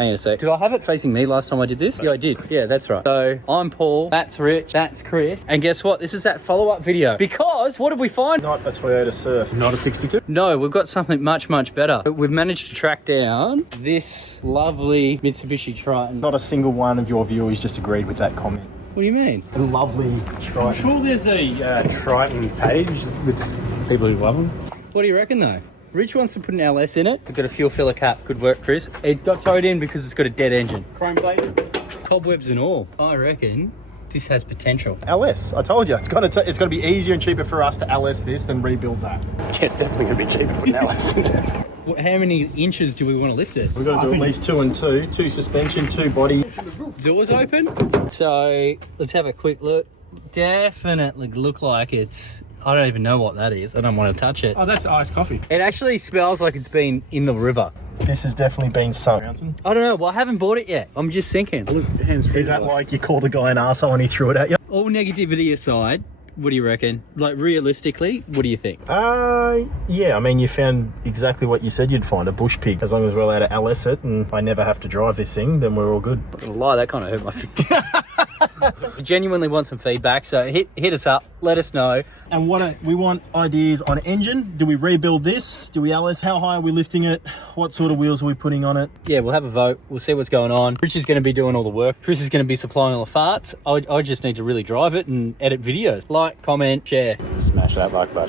Hang on a sec. Did I have it facing me last time I did this? Yeah, I did. Yeah, that's right. So I'm Paul, that's Rich, that's Chris. And guess what? This is that follow-up video. Because what did we find? Not a Toyota Surf. Not a 62. No, we've got something much, much better. We've managed to track down this lovely Mitsubishi Triton. Not a single one of your viewers just agreed with that comment. What do you mean? A lovely Triton. I'm sure there's a Triton page with people who love them. What do you reckon though? Rich wants to put an LS in it. It's got a fuel filler cap. Good work, Chris. It got towed in because it's got a dead engine. Chrome plate. Cobwebs and all. I reckon this has potential. LS, I told you, it's gonna be easier and cheaper for us to LS this than rebuild that. Yeah, it's definitely going to be cheaper to put an LS in it. How many inches do we want to lift it? We've got to do at least 2 and 2. 2 suspension, 2 body. Doors open. So let's have a quick look. Definitely look like it's... I don't even know what that is. I don't want to touch it. Oh, that's iced coffee. It actually smells like it's been in the river. This has definitely been sunk. I don't know. Well, I haven't bought it yet. I'm just thinking. Look, hands free. Is that like you called the guy an arsehole and he threw it at you? All negativity aside, what do you reckon? Like, realistically, what do you think? Yeah, I mean, you found exactly what you said you'd find, a bush pig. As long as we're allowed to LS it and I never have to drive this thing, then we're all good. I'm not gonna lie, that kind of hurt my feelings. We genuinely want some feedback, so hit us up, let us know. And we want ideas on engine. Do we rebuild this? Do we LS? How high are we lifting it? What sort of wheels are we putting on it? Yeah, we'll have a vote. We'll see what's going on. Rich is going to be doing all the work. Chris is going to be supplying all the farts. I just need to really drive it and edit videos. Like, comment, share. Smash that like button.